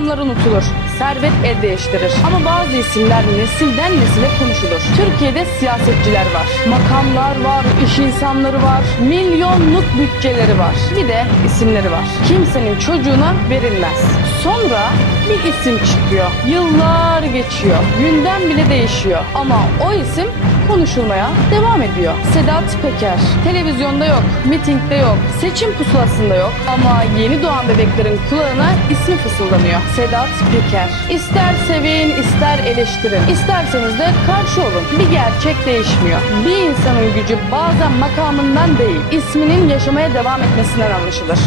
makamlar unutulur, servet el değiştirir. Ama bazı isimler nesilden nesile konuşulur. Türkiye'de siyasetçiler var, makamlar var, iş insanları var, milyonluk bütçeleri var. Bir de isimleri var. Kimsenin çocuğuna verilmez. Sonra bir isim çıkıyor. Yıllar geçiyor. Gündem bile değişiyor. Ama o isim konuşulmaya devam ediyor. Sedat Peker. Televizyonda yok, mitingde yok, seçim pusulasında yok. Ama yeni doğan bebeklerin kulağına ismi fısıldanıyor. Sedat Peker. İster sevin, ister eleştirin. İsterseniz de karşı olun. Bir gerçek değişmiyor. Bir insanın gücü bazen makamından değil, isminin yaşamaya devam etmesinden anlaşılır.